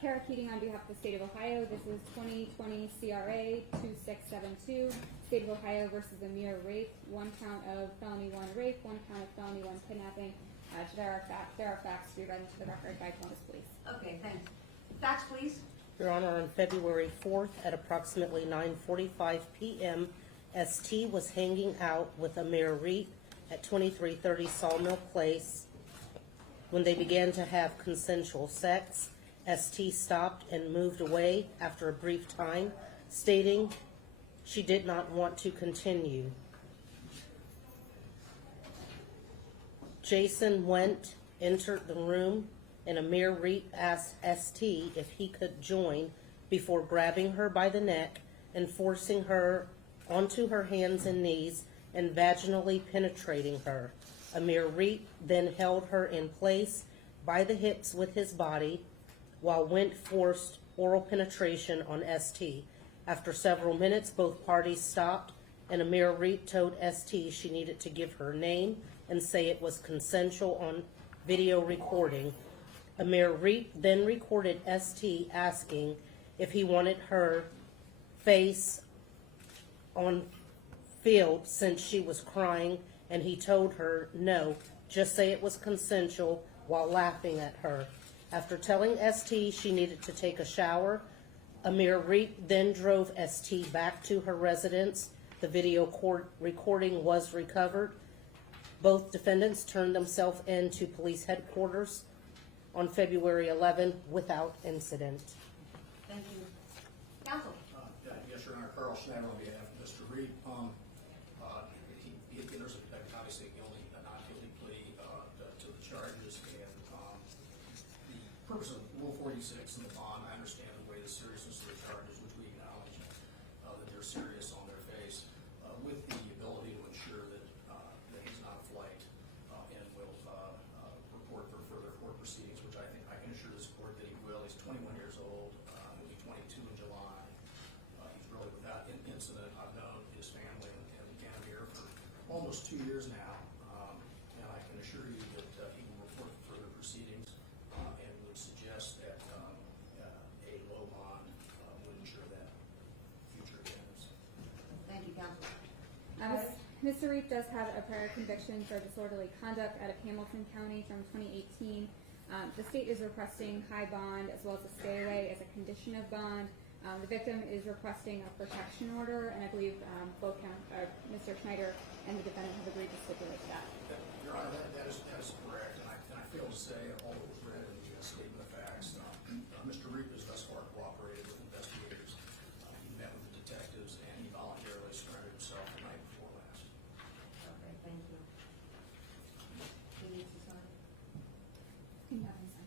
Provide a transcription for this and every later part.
Parakeeting on behalf of the State of Ohio. This is 2020 CRA 2672. State of Ohio versus Amir Rape. 1 count of felony 1 rape, 1 count of felony 1 kidnapping. There are facts to be read into the record by Columbus Police. Okay, thanks. Facts, please. Your Honor, on February 4th at approximately 9:45 p.m., ST was hanging out with Amir Reet at 2330 Sawmill Place. When they began to have consensual sex, ST stopped and moved away after a brief time, stating she did not want to continue. Jason entered the room, and Amir Reet asked ST if he could join before grabbing her by the neck and forcing her onto her hands and knees and vaginally penetrating her. Amir Reet then held her in place by the hips with his body while Went forced oral penetration on ST. After several minutes, both parties stopped, and Amir Reet told ST she needed to give her name and say it was consensual on video recording. Amir Reet then recorded ST asking if he wanted her face on film since she was crying, and he told her no, just say it was consensual, while laughing at her. After telling ST she needed to take a shower, Amir Reet then drove ST back to her residence. The video recording was recovered. Both defendants turned themselves in to police headquarters on February 11 without incident. Thank you. Counsel. Yes, Your Honor. Carl Schneider on behalf of Mr. Reed. There's obviously a not guilty plea to the charges, and the purpose of Rule 46 in the bond, I understand the way the seriousness of the charges, which we acknowledge that they're serious on their face, with the ability to ensure that he's not a flight and will report for further court proceedings, which I think I can assure this court that he will. He's 21 years old. He'll be 22 in July. He's really without incident. I've known his family and Amir for almost 2 years now, and I can assure you that he will report for further proceedings and would suggest that a low bond would ensure that future events. Thank you, Counsel. Mr. Reef does have a prior conviction for disorderly conduct out of Hamilton County from 2018. The state is requesting high bond as well as a stay away as a condition of bond. The victim is requesting a protection order, and I believe both Mr. Schneider and the defendant have agreed to stipulate that. Your Honor, that is correct, and I fail to say, all that was read in the statement of facts, Mr. Reef has thus far cooperated with investigators. He met with the detectives, and he voluntarily surrendered himself the night before last. Okay, thank you. Who needs to sign? Can you have him sign?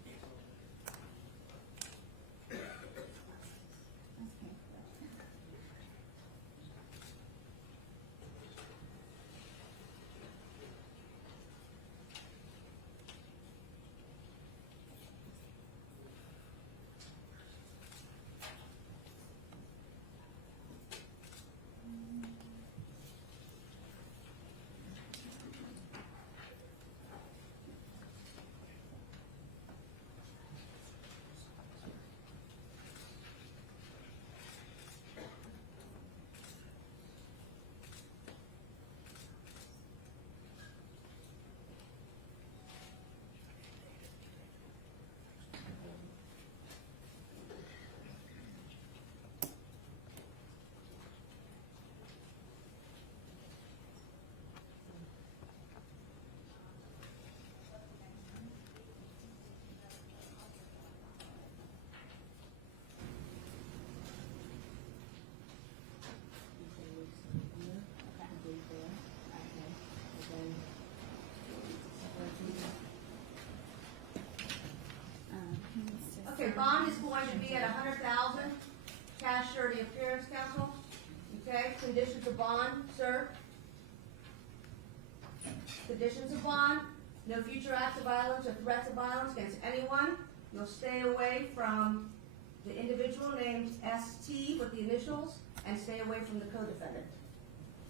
Okay, bond is going to be at $100,000. Cash surety appearance, Counsel. Okay, conditions of bond, sir. Conditions of bond: no future acts of violence or threats of violence against anyone. You'll stay away from the individual named ST with the initials, and stay away from the co-defendant.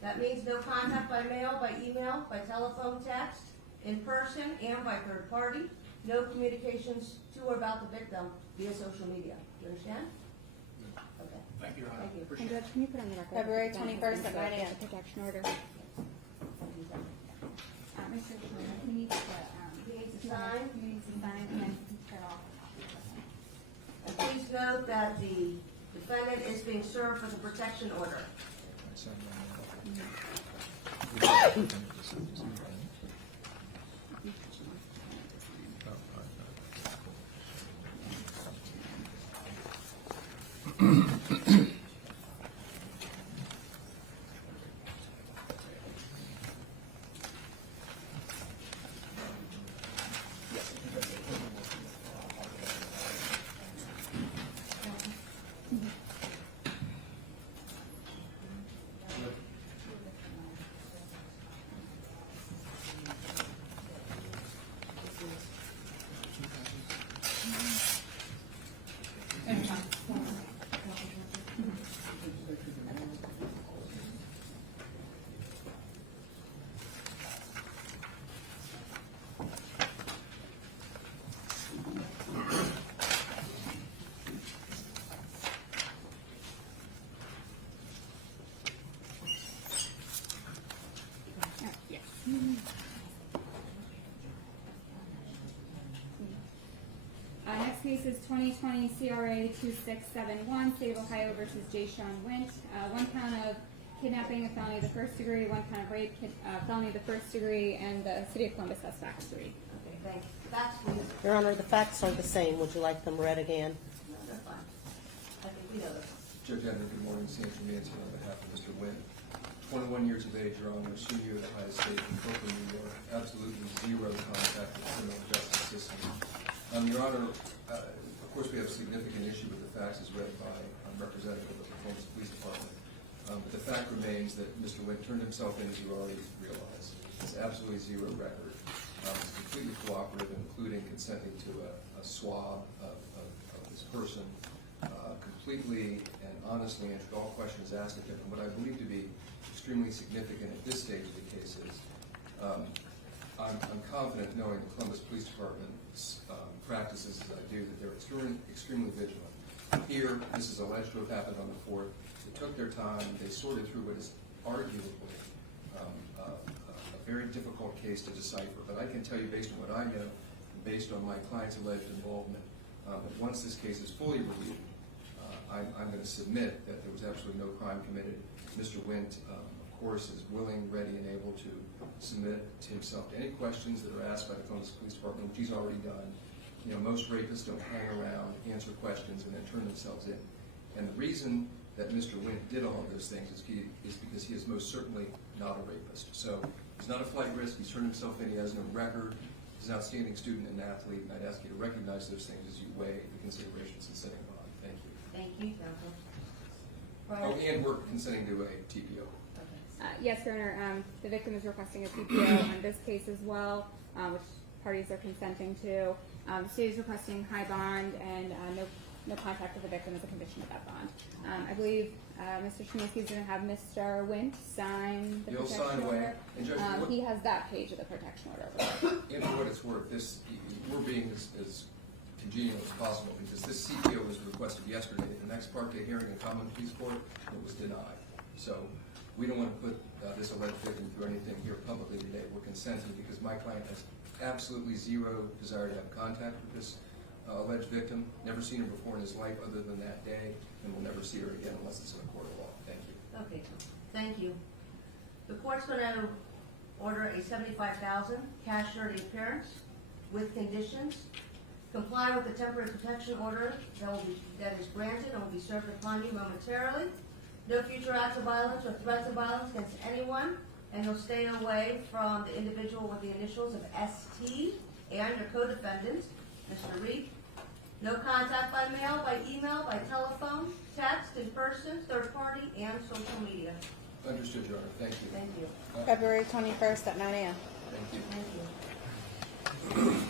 That means no contact by mail, by email, by telephone, text, in person, and by third party. no communications to or about the victim via social media. Do you understand? Okay. Thank you, Your Honor. Thank you. And Appreciate it. Judge, can you put on the record? February that the defendant 21st has at 9 been served a.m. with a protection order. Mr. Chairman, he needs to Sign. and then shut off. And please note that the defendant is being served with a protection order. Yes. Next case is 2020 CRA 2671, State of Ohio versus J. Sean Wint. One count of kidnapping, a felony of the first degree, one count of rape, felony of the first degree, and the City of Columbus has facts 3. Okay, thanks. Facts, please. Your Honor, the facts are the same. Would you like them read again? No, they're fine. I think we know this. Judge Edmund, good morning. Sanford Manson on behalf of Mr. Wynn. 21 years of age, Your Honor, senior at the highest state in Brooklyn, New York. Absolutely zero contact with the criminal justice system. Your Honor, of course, we have significant issue with the facts as read by Representative of the Columbus Police Department. But the fact remains that Mr. Wynn turned himself in, as you already realize. There's absolutely zero record. He's completely cooperative, including consenting to a swab of this person. Completely and honestly answered all questions asked of him. And what I believe to be extremely significant at this stage of the case is I'm confident, knowing the Columbus Police Department's practices as I do, that they're extremely vigilant. Here, this is alleged to have happened on the 4th. They took their time. They sorted through what is arguably a very difficult case to decipher. But I can tell you, based on what I know, and based on my client's alleged involvement, that once this case is fully reviewed, I'm going to submit that there was absolutely no crime committed. Mr. Wint, of course, is willing, ready, and able to submit himself to any questions that are asked by the Columbus Police Department, which he's already done. You know, most rapists don't hang around, answer questions, and then turn themselves in. And the reason that Mr. Wint did all of those things is because he is most certainly not a rapist. So he's not a flight risk. He's turned himself in. He has no record. He's an outstanding student and athlete, and I'd ask you to recognize those things as you weigh the considerations in setting a bond. Thank you. Thank you, counsel. Oh, and we're consenting to a TPO. Okay. Yes, Your Honor. The victim is requesting a PPO on this case as well, which parties are consenting to. The state is requesting high bond and no contact with the victim as a condition of that bond. I believe Mr. Chmielewski is going to have Mr. Wint sign the He'll protection sign away. order. And Judge, what- He has that page of the protection order over there. And for what it's worth, we're being as congenial as possible, because this CPO was requested yesterday at the ex parte hearing in common pleas court, and it was denied. So we don't want to put this alleged victim through anything here publicly today. We're consenting because my client has absolutely zero desire to have contact with this alleged victim. Never seen her before in his life other than that day, and will never see her again unless it's in a court of law. Thank you. Okay, thank you. The court's going to order a $75,000 cash surety appearance with conditions. Comply with the temporary protection order that is granted and will be served upon you momentarily. No future acts of violence or threats of violence against anyone, and you'll stay away from the individual with the initials of ST and your co-defendant, Mr. Reed. No contact by mail, by email, by telephone, text, in person, third party, and social media. Understood, Your Honor. Thank you. Thank you. February 21st at 9 a.m. Thank you. Thank you.